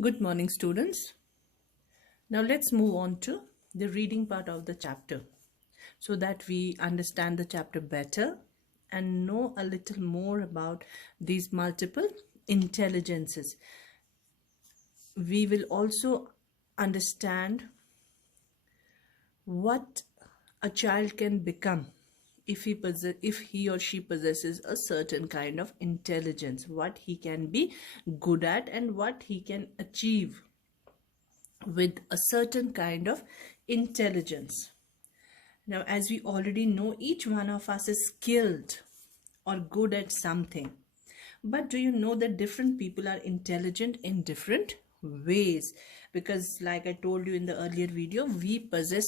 Good morning, students. Now let's move on to the reading part of the chapter so that we understand the chapter better and know a little more about these multiple intelligences. We will also understand what a child can become if he or she possesses a certain kind of intelligence, what he can be good at and what he can achieve with a certain kind of intelligence. Now, as we already know, each one of us is skilled or good at something. But do you know that different people are intelligent in different ways? Because like I told you in the earlier video, we possess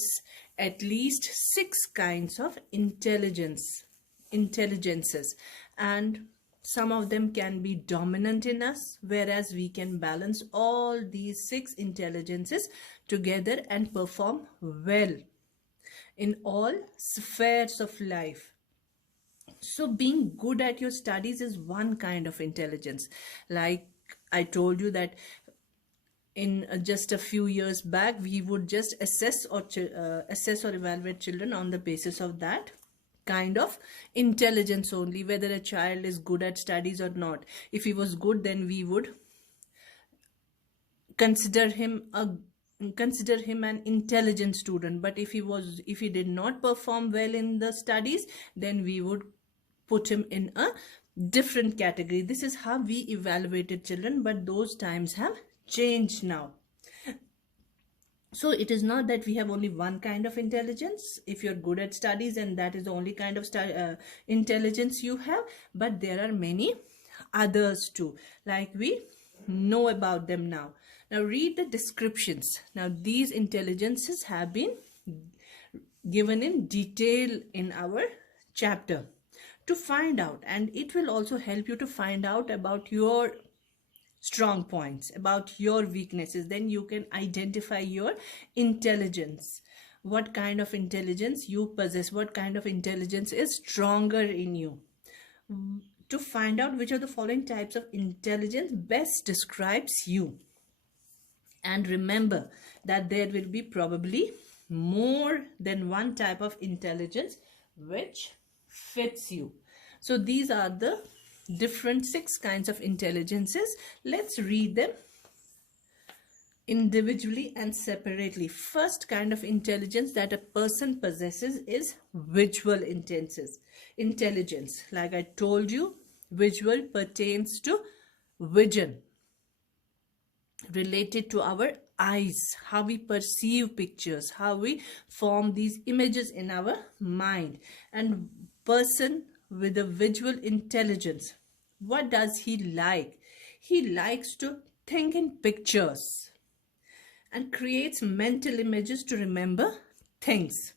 at least 6 kinds of intelligences, and some of them can be dominant in us, whereas we can balance all these 6 intelligences together and perform well in all spheres of life. So being good at your studies is one kind of intelligence. Like I told you that in just a few years back, we would just assess or evaluate children on the basis of that kind of intelligence only, whether a child is good at studies or not. If he was good, then we would consider him an intelligent student. But if he did not perform well in the studies, then we would put him in a different category. This is how we evaluated children, but those times have changed now. So it is not that we have only one kind of intelligence. If you're good at studies and that is the only kind of intelligence you have, but there are many others too, like we know about them now. Now read the descriptions. Now these intelligences have been given in detail in our chapter to find out, and it will also help you to find out about your strong points, about your weaknesses. Then you can identify your intelligence, what kind of intelligence you possess, what kind of intelligence is stronger in you. To find out which of the following types of intelligence best describes you. And remember that there will be probably more than one type of intelligence which fits you. So these are the different 6 kinds of intelligences. Let's read them individually and separately. First kind of intelligence that a person possesses is visual intelligence. Like I told you, visual pertains to vision, related to our eyes, how we perceive pictures, how we form these images in our mind. And person with a visual intelligence, what does he like? He likes to think in pictures and creates mental images to remember things.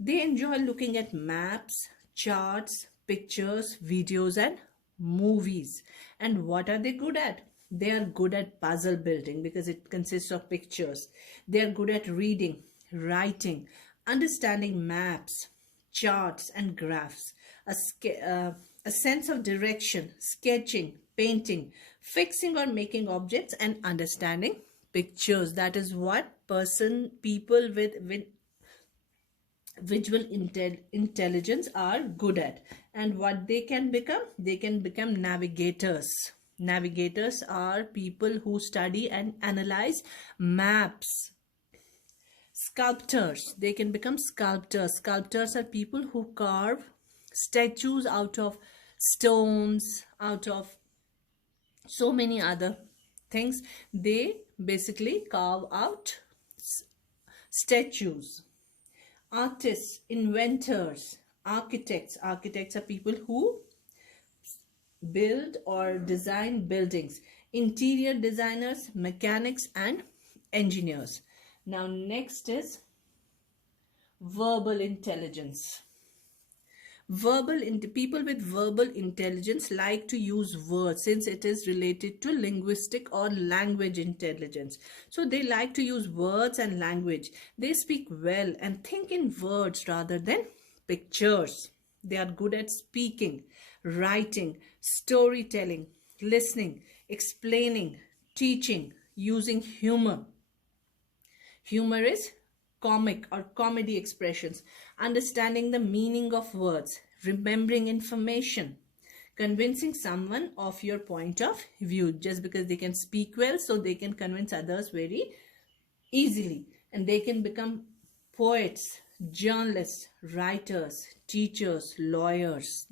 They enjoy looking at maps, charts, pictures, videos and movies. And what are they good at? They are good at puzzle building because it consists of pictures. They are good at reading, writing, understanding maps, charts and graphs, a sense of direction, sketching, painting, fixing or making objects and understanding pictures. That is what people with visual intelligence are good at. And what they can become navigators. Navigators are people who study and analyze maps. Sculptors, they can become sculptors. Sculptors are people who carve statues out of stones, out of so many other things. They basically carve out statues. Artists, inventors, architects. Architects are people who build or design buildings. Interior designers, mechanics and engineers. Now next is verbal intelligence. People with verbal intelligence like to use words, since it is related to linguistic or language intelligence. So they like to use words and language. They speak well and think in words rather than pictures. They are good at speaking, writing, storytelling, listening, explaining, teaching, using humor. Humor is comic or comedy expressions, understanding the meaning of words, remembering information, convincing someone of your point of view. Just because they can speak well, so they can convince others very easily, and they can become poets, journalists, writers, teachers, lawyers,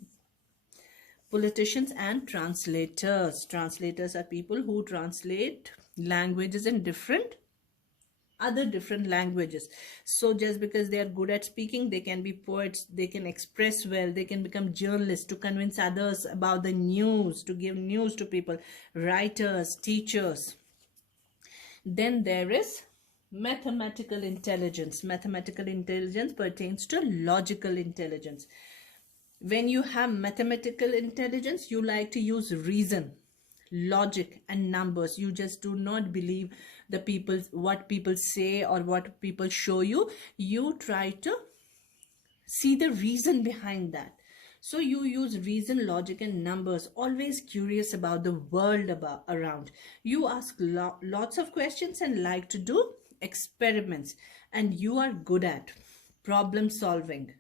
politicians, and translators. Translators are people who translate languages in different languages. So just because they are good at speaking, they can be poets, they can express well, they can become journalists to convince others about the news, to give news to people, writers, teachers. Then there is mathematical intelligence. Mathematical intelligence pertains to logical intelligence. When you have mathematical intelligence, you like to use reason, logic, and numbers. You just do not believe what people say or what people show you. You try to see the reason behind that. So you use reason, logic, and numbers, always curious about the world around. You ask lots of questions and like to do experiments, and you are good at problem solving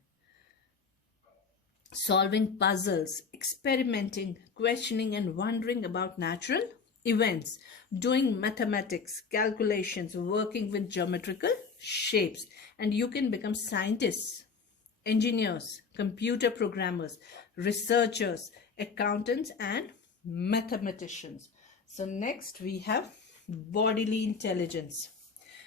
puzzles, experimenting, questioning, and wondering about natural events, doing mathematics, calculations, working with geometrical shapes. And you can become scientists, engineers, computer programmers, researchers, accountants, and mathematicians. So next we have bodily intelligence.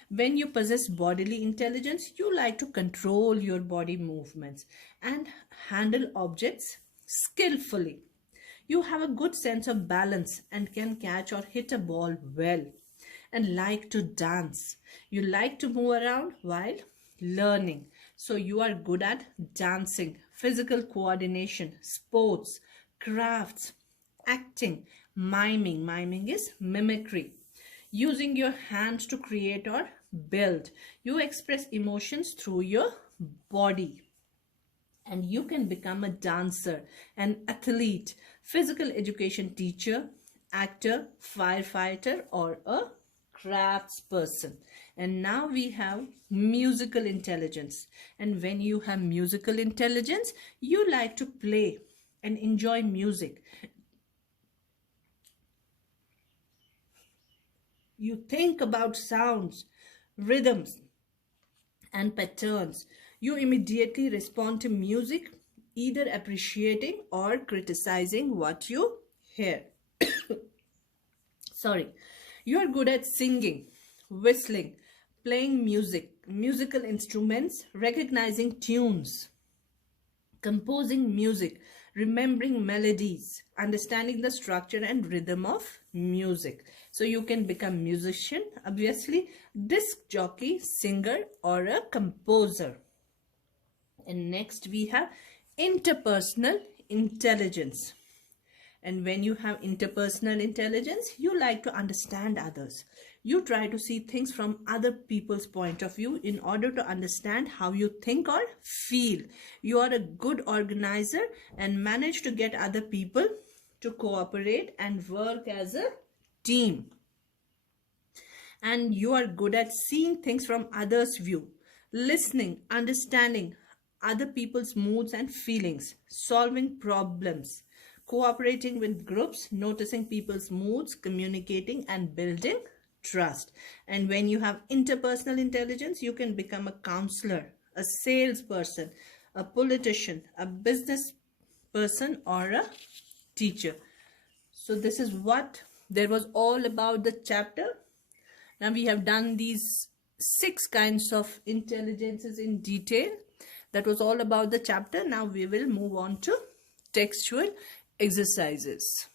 When you possess bodily intelligence, you like to control your body movements and handle objects skillfully. You have a good sense of balance and can catch or hit a ball well, and like to dance. You like to move around while learning. So you are good at dancing, physical coordination, sports, crafts, acting, miming. Miming is mimicry. Using your hands to create or build. You express emotions through your body. And you can become a dancer, an athlete, physical education teacher, actor, firefighter, or a crafts person. And now we have musical intelligence. And when you have musical intelligence, you like to play and enjoy music. You think about sounds, rhythms, and patterns. You immediately respond to music, either appreciating or criticizing what you hear. Sorry. You are good at singing, whistling, playing musical instruments, recognizing tunes, composing music, remembering melodies, understanding the structure and rhythm of music. So you can become musician, obviously, disc jockey, singer, or a composer. And next we have interpersonal intelligence. And when you have interpersonal intelligence, you like to understand others. You try to see things from other people's point of view in order to understand how you think or feel. You are a good organizer and manage to get other people to cooperate and work as a team. And you are good at seeing things from others' view, listening, understanding other people's moods and feelings, solving problems, cooperating with groups, noticing people's moods, communicating, and building trust. And when you have interpersonal intelligence, you can become a counselor, a salesperson, a politician, a business person, or a teacher. So this is what there was all about the chapter. Now we have done these 6 kinds of intelligences in detail. That was all about the chapter. Now we will move on to textual exercises.